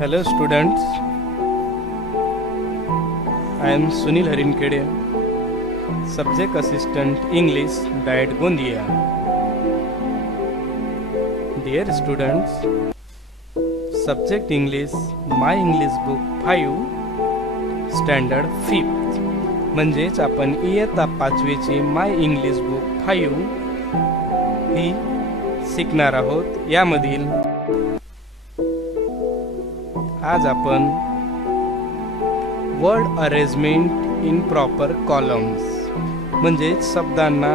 Hello students, I am Sunil Harinkede, Subject Assistant English, Diet Gondia. Dear students, Subject English, My English Book 5, Standard 5th. म्हणजेच आपण इयत्ता 5वीची माय English book 5 ही शिकणार आहोत. यामधील आज आपण word arrangement in proper columns म्हणजे शब्दांना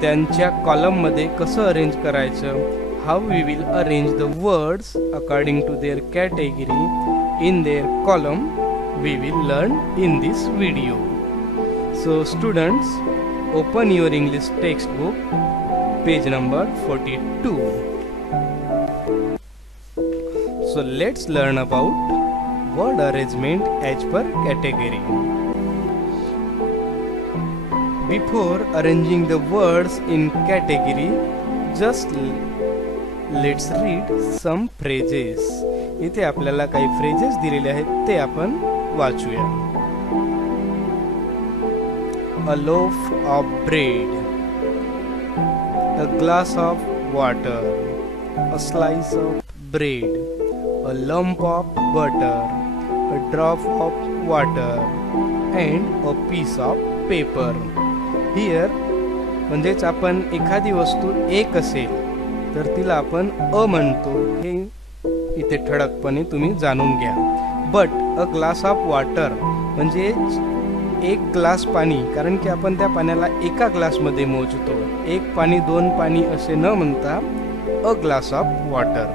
त्यांच्या कॉलम मध्ये कसं अरेंज करायचं, how we will arrange the words according to their category in their column we will learn in this video. So students, open your English textbook, page number 42. So let's learn about word arrangement as per category. Before arranging the words in category, just let's read some phrases. इथे आपल्याला काही phrases दिलेले आहेत ते आपण वाचूया. A loaf of bread, a glass of water, a slice of bread, a lump of butter, a drop of water, and a piece of paper. Here म्हणजेच आपण एखादी वस्तू एक असेल तर तिला आपण अ म्हणतो, हे इथे ठळकपणे तुम्ही जाणून घ्या. But a glass of water म्हणजे एक ग्लास पाणी, कारण की आपण त्या पाण्याला एका ग्लासमध्ये मोजतो. एक पाणी दोन पाणी असे न म्हणता a glass of water.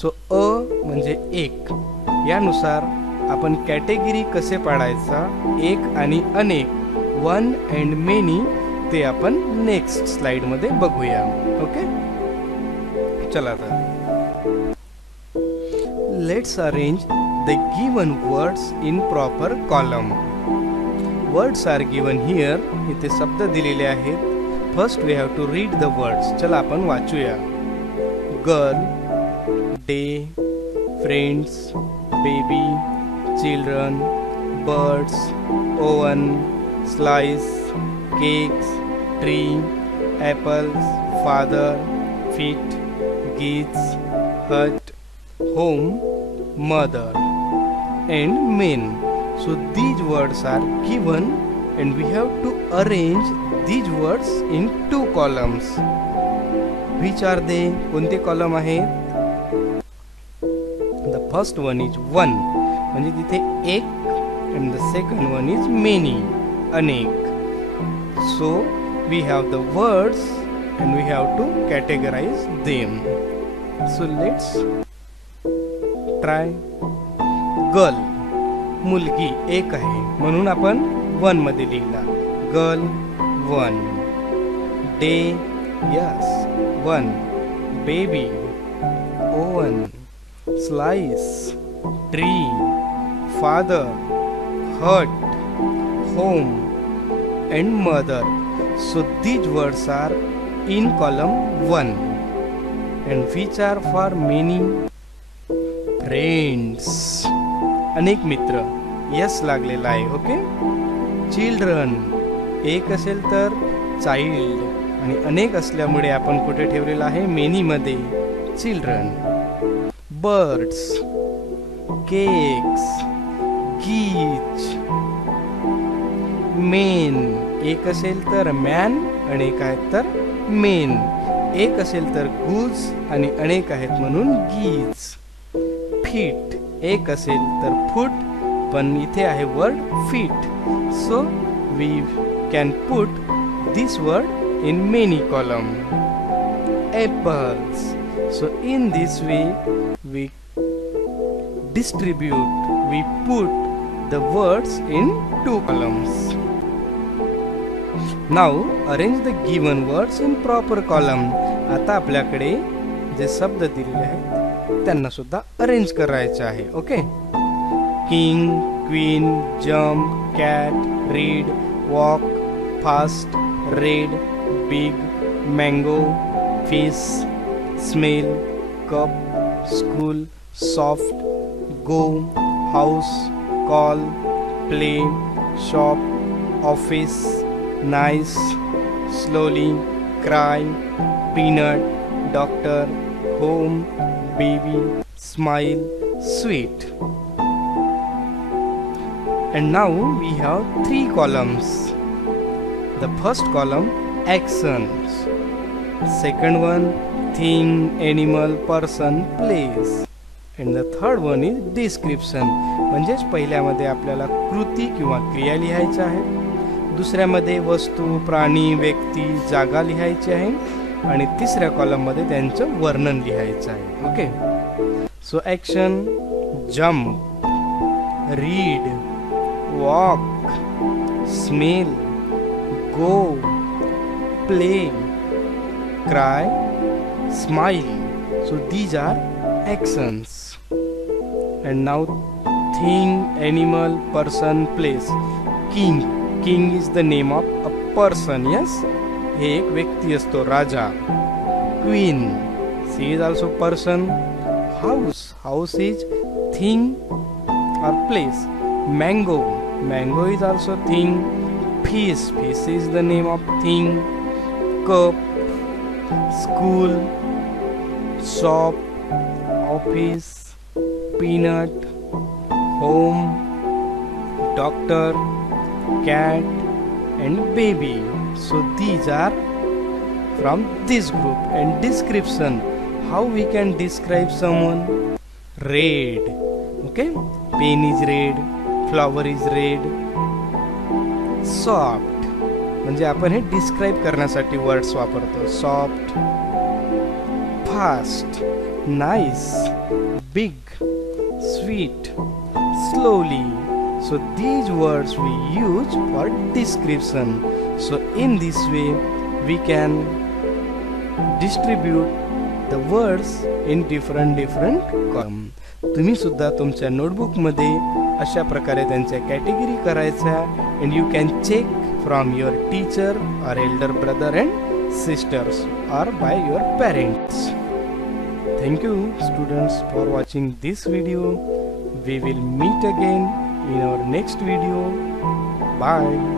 So a म्हणजे एक. यानुसार आपण कॅटेगरी कसे पाडायचा, एक आणि अनेक, वन अँड मेनी, ते आपण नेक्स्ट स्लाइड मध्ये बघूया. ओके, चला तर let's arrange the given words in proper column. Words are given here. इथे शब्द दिलेले आहेत. First we have to read the words. चला आपण वाचूया. Girl, day, friends, baby, children, birds, oven, slice, cakes, tree, apples, father, feet, geese, hut, home, mother, and men. So these words are given and we have to arrange these words in two columns. Which are they? कोणते column आहेत? The first one is one, म्हणजे तिथे एक, and the second one is many, अनेक. So we have the words and we have to categorize them. So let's try. Girl, मुलगी एक आहे म्हणून आपण वन मध्ये लिहिला. Girl one. Day, yes one. Baby, oven. Slice, tree. Father, hut, home, and mother. So these words are in column 1 and which are for many. Friends, अनेक मित्र, yes लागलेला आहे. ओके. चिल्ड्रन, एक असेल तर चाइल्ड, आणि अनेक असल्यामुळे आपण कुठे ठेवलेला आहे, मेनी मध्ये, चिल्ड्रन. बर्ड्स, केक्स, गीच. मेन, एक असेल तर मॅन, अनेक आहेत तर मेन. एक असेल तर गूज आणि अनेक आहेत म्हणून गीज. फीट, एक असेल तर फूट, पण इथे आहे word feet. So we can put this word in many column. Apples. So in this way we distribute, we put the words in two columns. Now arrange the given words in proper column. आता आपल्याकडे जे शब्द दिलेले आहेत त्यांना सुद्धा arrange करायचे आहे. Okay. King, queen, jump, cat, read, walk, fast, red, big, mango, fish, smell, cup, school, soft, go, house, call, play, shop, office, nice, slowly, cry, peanut, doctor, home, baby, smile, sweet. And now we have 3 columns. The first column, actions. Second one, thing, animal, person, place. And the third one is description. म्हणजेच पहिल्यामध्ये आपल्याला कृती किंवा क्रिया लिहायच्या आहेत, दुसऱ्यामध्ये वस्तू, प्राणी, व्यक्ती, जागा लिहायची आहे आणि तिसऱ्या कॉलम मध्ये त्यांचं वर्णन लिहायचं आहे. Okay, so action, jump, read, walk, smell, go, play, cry, smile. So these are actions. And now thing, animal, person, place. King. King is the name of a person. Yes, हे एक व्यक्ती असतो, राजा. Queen, she is also person. House. House is thing or place. Mango. Mango is also thing. Fish. Fish is the name of thing. Cup, school, shop, office, peanut, home, doctor, cat, and baby. So these are from this group. And description, how we can describe someone? Red. Okay, pen is red, flower is red. Soft, म्हणजे आपण हे describe करण्यासाठी words वापरतो. Soft, fast, nice, big, sweet, slowly. So these words we use for description. So in this way we can distribute the words in different column. तुम्ही सुद्धा तुमच्या notebook मध्ये अशा प्रकारे त्यांच्या कॅटेगरी करायच्या. and you can check from your teacher or elder brother and sisters or by your parents. Thank you students for watching this video. We will meet again in our next video. Bye.